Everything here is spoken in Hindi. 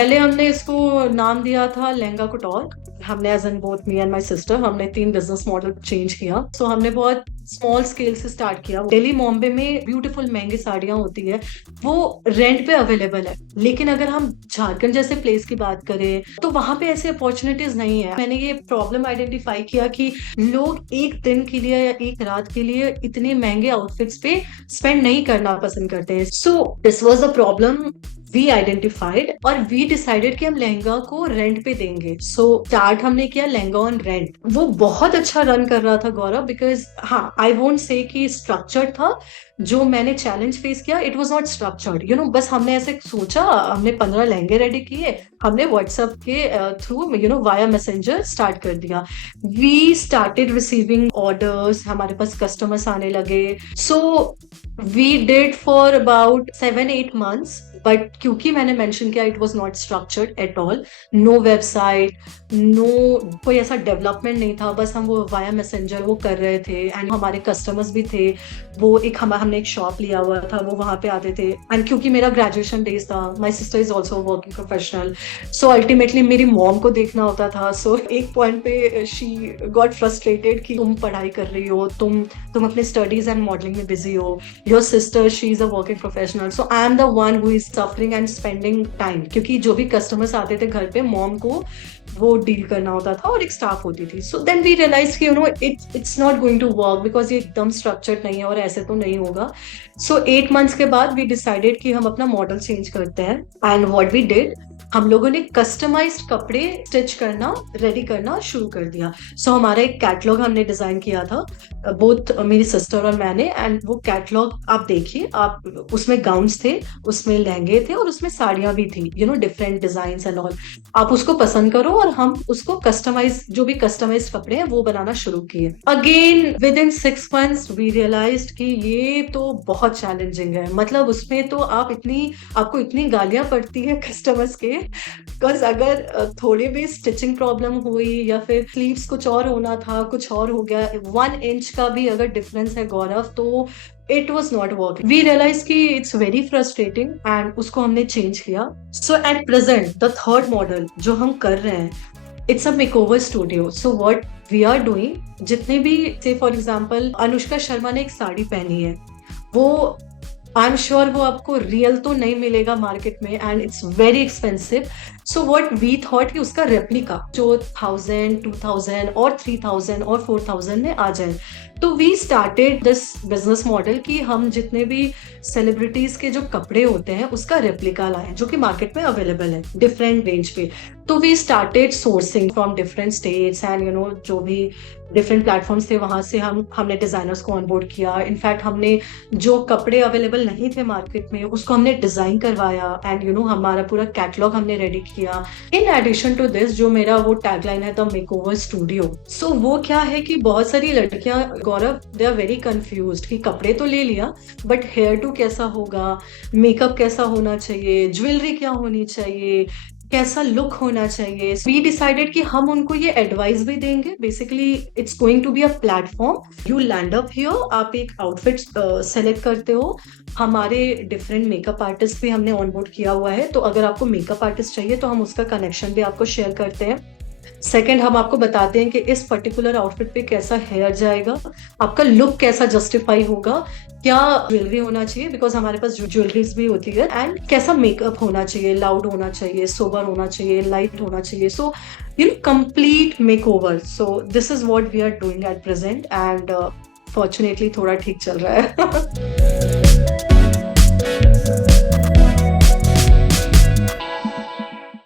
पहले हमने इसको नाम दिया था लहंगा कुटौर। हमने as an both me and my sister हमने 3 बिजनेस मॉडल चेंज किया। सो हमने बहुत स्मॉल स्केल से स्टार्ट किया। दिल्ली बॉम्बे में ब्यूटीफुल महंगी साड़ियां होती है, वो रेंट पे अवेलेबल है। लेकिन अगर हम झारखंड जैसे प्लेस की बात करें तो वहां पे ऐसे अपॉर्चुनिटीज नहीं है। मैंने ये प्रॉब्लम आइडेंटिफाई किया कि लोग एक दिन के लिए या एक रात के लिए इतने महंगे आउटफिट्स पे स्पेंड नहीं करना पसंद करते हैं। So this was the problem we identified और वी डिसाइडेड कि हम लहंगा को रेंट पे देंगे। सो स्टार्ट हमने किया लहंगा ऑन रेंट। वो बहुत अच्छा रन कर रहा था गौरव, बिकॉज हाँ, आई वोंट से कि स्ट्रक्चर्ड था। जो मैंने चैलेंज फेस किया इट वॉज नॉट स्ट्रक्चर्ड, बस हमने ऐसे सोचा, हमने 15 लहंगे रेडी किए, हमने व्हाट्सएप के थ्रू वाया मैसेंजर स्टार्ट कर दिया। वी स्टार्टेड रिसीविंग ऑर्डर्स, हमारे पास कस्टमर्स आने लगे। So we did for about 7-8 months, but क्योंकि मैंने मेंशन किया it was not structured at all, no website, no कोई ऐसा डेवलपमेंट नहीं था, बस हम वो वाया मैसेंजर वो कर रहे थे। एंड हमारे कस्टमर्स भी थे, वो एक हमने एक शॉप लिया हुआ था, वो वहां पे आते थे। एंड क्योंकि मेरा ग्रेजुएशन डेज था, my sister is also working professional, so ultimately मेरी मॉम को देखना होता था। सो एक पॉइंट पे शी गॉट फ्रस्ट्रेटेड कि तुम पढ़ाई कर रही हो, तुम अपने स्टडीज एंड मॉडलिंग में बिजी हो, your sister she is a working professional, so I am the one who is suffering and spending time. क्योंकि जो भी कस्टमर्स आते थे घर पे, मॉम को वो डील करना होता था और एक स्टाफ होती थी। सो देन वी रियलाइज कि it's not going to work, because ये एकदम स्ट्रक्चर्ड नहीं है और ऐसे तो नहीं होगा। सो 8 months के बाद वी डिसाइडेड कि हम अपना मॉडल चेंज करते हैं। एंड व्हाट वी डिड, हम लोगों ने कस्टमाइज्ड कपड़े स्टिच करना, रेडी करना शुरू कर दिया। सो हमारा एक कैटलॉग हमने डिजाइन किया था, बोथ मेरी सिस्टर और मैंने। एंड वो कैटलॉग आप देखिए, आप उसमें गाउन्स थे, उसमें लहंगे थे और उसमें साड़ियां भी थी, डिफरेंट डिजाइन एंड ऑल। आप उसको पसंद करो और हम उसको कस्टमाइज, जो भी कस्टमाइज कपड़े हैं वो बनाना शुरू किए। Again within 6 months we realised कि ये तो बहुत चैलेंजिंग है। मतलब उसमें तो आपको इतनी गालियां पड़ती है कस्टमर्स के, बिकॉज अगर थोड़ी भी स्टिचिंग प्रॉब्लम हुई या फिर स्लीव्स कुछ और होना था, कुछ और हो गया, 1 इंच का भी अगर डिफरेंस है गौरव, तो it was not working. We realise की इट्स वेरी फ्रस्ट्रेटिंग एंड उसको हमने चेंज किया। So at present the third model जो हम कर रहे हैं, it's a makeover studio. So what we are doing, जितने भी, से फॉर एग्जांपल अनुष्का शर्मा ने एक साड़ी पहनी है, वो आई एम श्योर वो आपको रियल तो नहीं मिलेगा मार्केट में, and it's very expensive. So what we thought कि उसका रेप्लिका जो 1000, 2000 और 3000 और 4000 में आ जाए। तो we started this business model कि हम जितने भी सेलिब्रिटीज के जो कपड़े होते हैं उसका रेप्लिका लाएं, जो कि मार्केट में अवेलेबल है डिफरेंट रेंज पे। तो we started sourcing from different states and जो भी डिफरेंट प्लेटफॉर्म्स थे वहां से हमने डिजाइनर्स को ऑनबोर्ड किया। इनफैक्ट हमने जो कपड़े अवेलेबल नहीं थे मार्केट में उसको हमने डिजाइन करवाया एंड हमारा पूरा कैटलॉग हमने रेडी किया। इन एडिशन टू दिस, जो मेरा वो टैगलाइन है द मेकओवर स्टूडियो, सो वो क्या है कि बहुत सारी लड़कियां गौरव, दे आर वेरी कंफ्यूज्ड कि कपड़े तो ले लिया बट हेयर टू कैसा होगा, मेकअप कैसा होना चाहिए, ज्वेलरी क्या होनी चाहिए, कैसा लुक होना चाहिए। वी डिसाइडेड कि हम उनको ये एडवाइस भी देंगे। Basically it's going to be a platform, you land up here, आप एक आउटफिट सेलेक्ट करते हो। हमारे डिफरेंट मेकअप आर्टिस्ट भी हमने ऑनबोर्ड किया हुआ है, तो अगर आपको मेकअप आर्टिस्ट चाहिए तो हम उसका कनेक्शन भी आपको शेयर करते हैं। सेकेंड, हम आपको बताते हैं कि इस पर्टिकुलर आउटफिट पे कैसा हेयर जाएगा, आपका लुक कैसा जस्टिफाई होगा, क्या ज्वेलरी होना चाहिए, बिकॉज हमारे पास ज्वेलरीज भी होती है, एंड कैसा मेकअप होना चाहिए, लाउड होना चाहिए, सोबर होना चाहिए, लाइट होना चाहिए। So complete makeover. So this is what we are doing at present and fortunately थोड़ा ठीक चल रहा है।